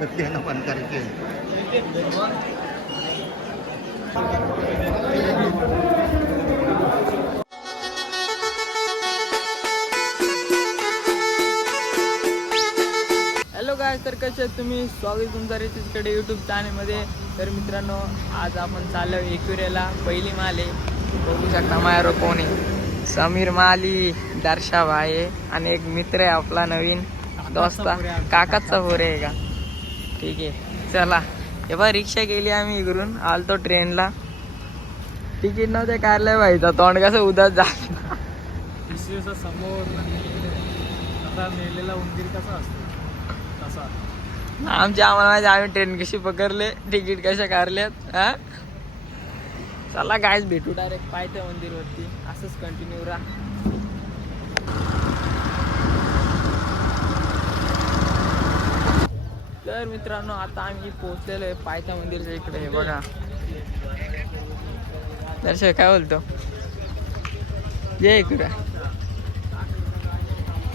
त्यानं हॅलो काय तर कसे तुम्ही? स्वागत तुमचा रितेशकडे यूट्यूब चॅनलमध्ये तर मित्रांनो आज आपण चाललो एकविरेला पहिली माले. बघू शकता माझ्यावर कोणी समीर माली दर्शा भाई आणि एक मित्र आहे आपला नवीन. दोस्त. काकाचा हो रे का? ठीक आहे. चला. हे बघ रिक्षा गेली आम्ही इकडून. आलतो ट्रेनला. तिकीट नव्हते काढलंय व्हायचा. तोंड कसं उदास जा विशेष समोर उंदीर कसा असतो? तसा. आमच्या आम्हाला माहिती आम्ही ट्रेन कशी पकडले तिकीट कशा काढल्यात हा? चला गायच भेटू. डायरेक्ट पायथ्या मंदिरवरती असंच कंटिन्यू राहा. तर मित्रांनो आता आम्ही पोहोचलेलो आहे पायथ्या मंदिरच्या इकडे हे बघा. दर्शक काय बोलतो? ये इकडे.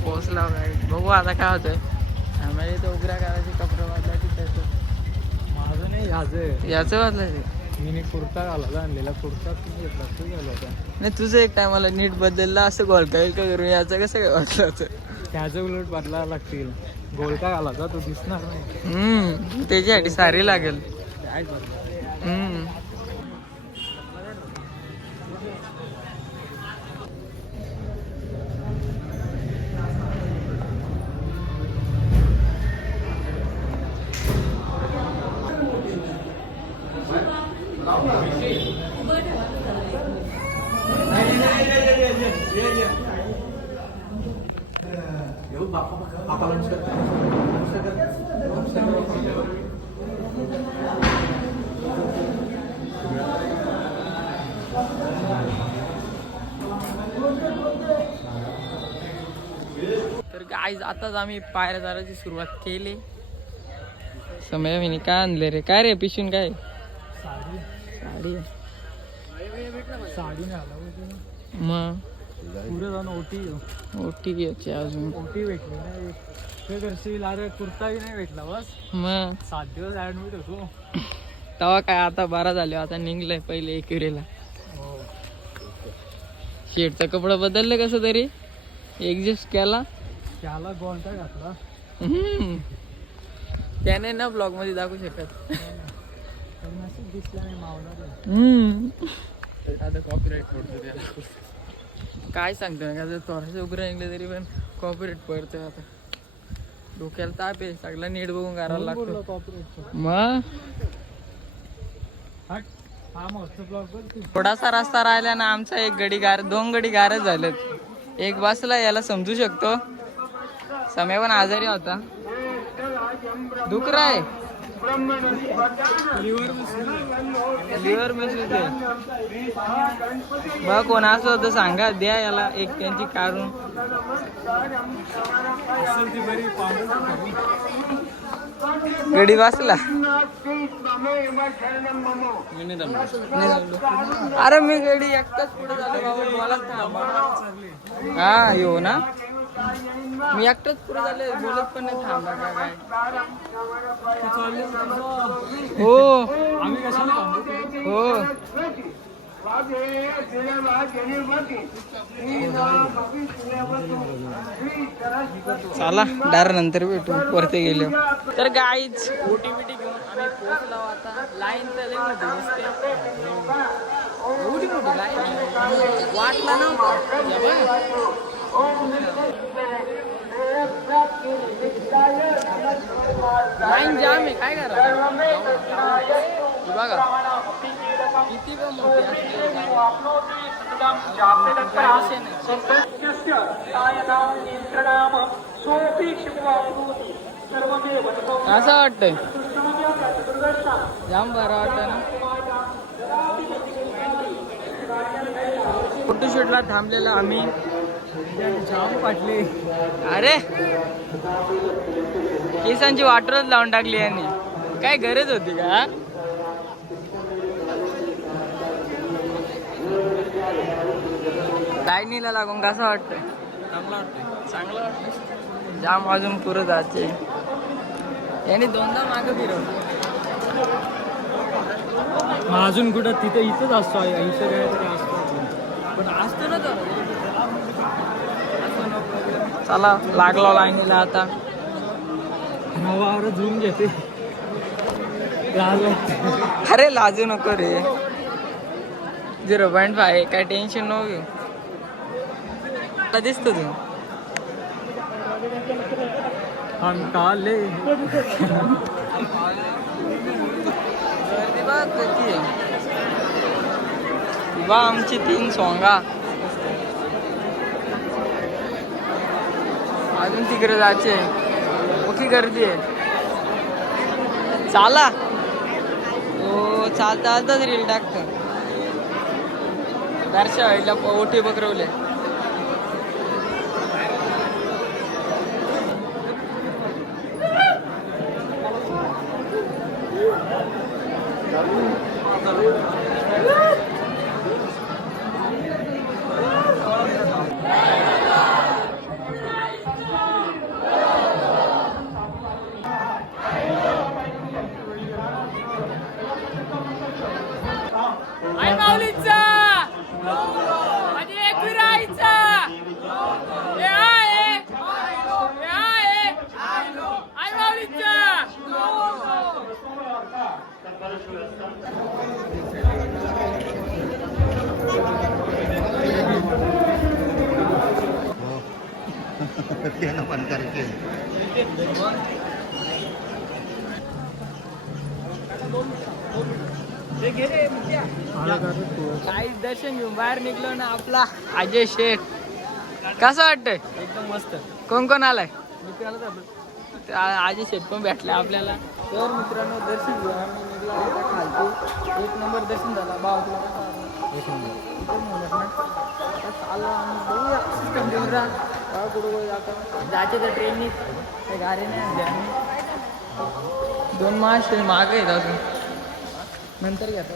पोहोचला. बघू आता काय होतंय. आम्हाला इथं उघड्या करायचे कपडे वाजल्याचे त्याचं माझं नाही ह्याचं याचं वाजलायचे मी कुर्ता घालायचा आणलेला. कुर्ता तुम्ही घेतला तू घाला होता नाही तुझं एक टायमाला नीट बदलला असं गोलका का करून याचं कसं काय वाचलं त्याचं उलट बदलायला लागतील. गोलका घालायचा तो दिसणार नाही. त्याच्यासाठी सारी लागेल. बदला? हम्म तर गाईज आताच आम्ही पायऱ्या चालायची सुरुवात केली. समय मी काय आणले रे? काय रे पिशून काय? साडी. साडी. साडी नाही आला होती. मग? पुढे जाऊन ओटी. ओटी घ्यायची अजून. ओटी भेटली नाही. ते करशील? अरे कुर्ताही नाही भेटला बस. मग? सात दिवस ऍडमिट होतो. तेव्हा काय आता बारा झाले आता निघलंय पहिले एकेरीला हो. शेटचा कपडा बदललं कसं तरी? ऍडजस्ट केला. त्याला गोलटा घातला. त्याने ना ब्लॉगमध्ये दाखवू शकत. पण नसेल दिसला नाही मावणार हम्म. आता कॉपीराईट पडतो त्याला. काय सांगतो ना का थोडंसं उघडं निघलं तरी पण कॉपरेट पडतोय आता. डोक्याला ताप आहे. सगळं नीट बघून करायला लागतो. कॉपीराईट मग? हट हा मस्त ब्लॉग बघ तू. थोडासा रस्ता राहिला ना आमचा एक गडी गार दोन गडी गारच झालेत. एक बसला याला समजू शकतो. समय पण आजारी होता. डुकरा आहे. लिव्हर मिसळून बघ कोण असं होतं सांगा द्या याला एक त्यांची काढून. गडी बसला. अरे मी गडी एकटाच पुढे झालो बाबा मला हा येऊ ना. मी एकटाच पुढे झाले बोलत पण नाही थांबा काय काय. हो. आम्ही कशाला हो. चला डार नंतर भेटू. वरती गेलो. तर गाईच ओटी बिटी घेऊन आम्ही पोहोचलो आता. लाईन तर लई मोठी दिसते. एवढी मोठी लाईन वाटला ना लाईन जाम आहे काय करा बघा. किती पण मोठी असं वाटतंय. जाम बरं वाटतं ना. फोटोशूटला थांबलेला आम्ही. पाटले अरे. केसांची वाटरच लावून टाकली यांनी. काय गरज होती का लाईनीला लागून कसं वाटतंय? चांगला वाटतंय. चांगलं वाटतं जाम अजून पुरं जायचे. याने दोनदा मागं फिरवलं. अजून कुठं? तिथे इथंच असतो. तरी असतो पण असतो ना तो. चला लागला लाईनीला आता. नवावर झूम घेते. अरे लाजू नको रे. झिरो पॉईंट फाय काय टेन्शन नको घेऊ. आता दिसतो तू? हम काले गर्दी बघ किती. आमची तीन सोंगा अजून तिकडे जायचे. मोठी गर्दी आहे. चाला. हो चालता चालताच रील टाकतं. दर्शा व्हायला ओटी पकरवले आई माऊलीचा आणि एक विराईचा हे आहे हे आहे आई माऊलीचा हो त्यानं पण काही दर्शन घेऊन बाहेर निघलो ना आपला अजय शेठ. कसं वाटतंय? एकदम मस्त. कोण कोण आलाय? आ- अजय शेठ पण भेटले आपल्याला. तर मित्रांनो दर्शन घेऊ खालती एक नंबर दर्शन झाला एक नंबर बघूया सिस्टम देऊन राहा कुठं जायचे तर ट्रेननी काही गाडी नाही दोन मास माग आहेत अजून नंतर घेता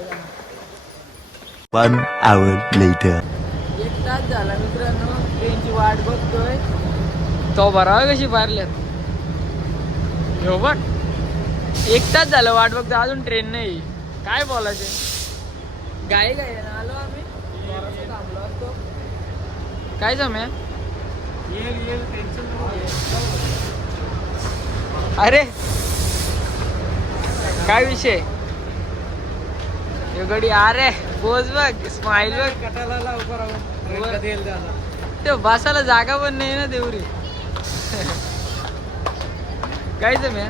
एक तास झाला मित्रांनो ट्रेनची वाट बघतोय तो बरा कशी पारल्यात हो बघ. एक तास झालं वाट बघतोय अजून ट्रेन नाही. काय बोलायचे? गाई गाई आलो आम्ही. काय जम्या टेन्शन अरे! काय विषय? गडी अरे पोच बघ स्माइल बघ. कटाला ते बसायला जागा पण नाही ना देवरी. काय सम्या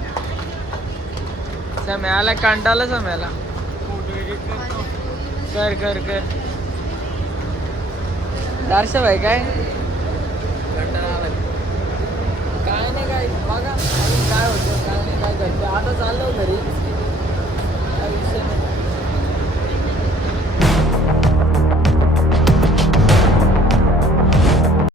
सम्याला कांडाला सम्याला कर कर कर. दर्श भाई काय? काय नाही काय बघा. काय होतं काय नाही काय आता घरी. काय विषय नाही.